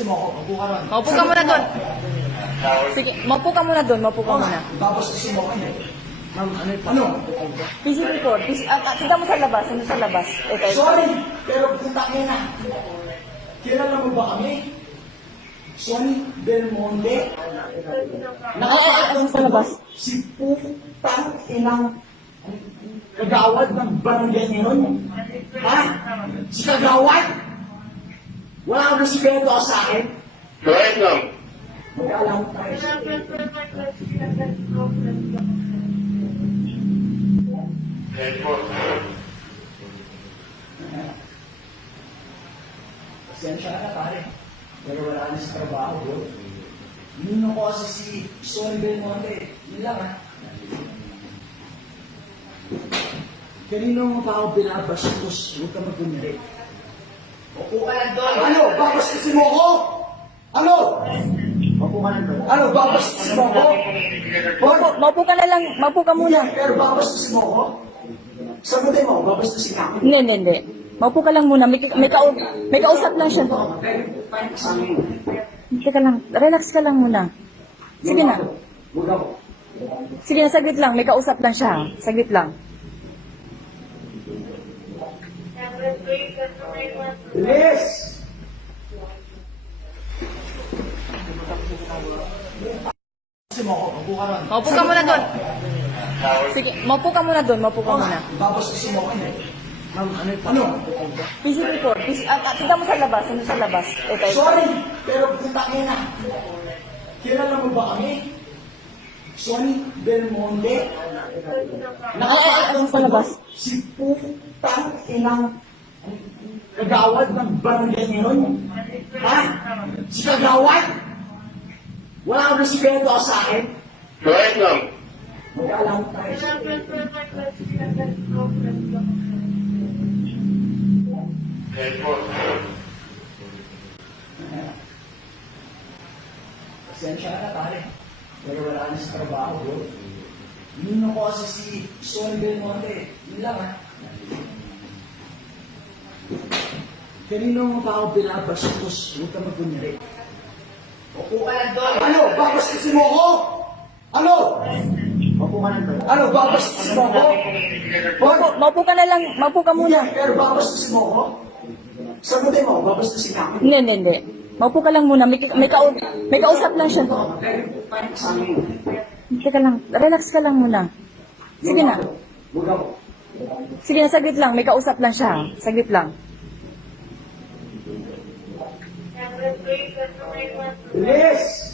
Babastusin mo ako. Maupo ka ron. Maupo ka muna doon. Sige, maupo ka muna doon. Maupo ka muna. Babastusin mo ako niya. Ma'am, ano? PC report. Kita mo sa labas. Ano sa labas? Ito. Sorry, pero putangin na. Kilala mo ba kami? Sonny Belmonte? Ano sa labas? Si putang inang kagawad ng barangay ngayon? Ha? Si kagawad? Wala kang respeto sa akin? Correct lang. Mag-alam tayo. Pasensya na pare. Pero wala na sa trabaho doon. Yun ko kasi si Sonny Belmonte. Yun lang ha. Kanino mo pa ako binabastos? Huwag ka magkumiri. Upo ka lang doon. Ano? Babastusin mo ako? Ano? Upo ka lang doon. Ano? Babastusin mo ako? Maupo ka na lang. Maupo ka muna. Pero babastusin mo ako? Sagutin mo, babastusin ako. Hindi. Maupo ka lang muna. May kausap lang siya. Teka lang. Relax ka lang muna. Sige na. Sige na, saglit lang. May kausap lang siya. Saglit lang. Bilis! Maupo ka muna doon. Sige, maupo ka muna doon. Maupo ka muna. Babastusin mo ako niya. Ma'am, ano? PC report. Kita mo sa labas. Ano sa labas? Ito. Sorry, pero putangin na. Kilala mo ba kami? Sonny Belmonte? Ano sa labas? Si putang inang kagawad ng barangay ngayon? Ha? Si kagawad? Wala kang respeto sa akin? Correct lang. Mag-alam tayo. Pasensya na pare. Pero wala na sa trabaho doon. Yun ko kasi si Sonny Belmonte. Yun lang ha. Kanino mo pa ako binabastos? Huwag ka magkumiri. Upo ka lang doon. Ano? Babastusin mo ako? Ano? Upo ka lang doon. Ano? Babastusin mo ako? Maupo ka na lang. Maupo ka muna. Pero babastusin mo ako? Sagutin mo, babastusin ako. Hindi. Maupo ka lang muna. May kausap lang siya. Teka lang. Relax ka lang muna. Sige na. Sige na, saglit lang. May kausap lang siya. Saglit lang. Bilis!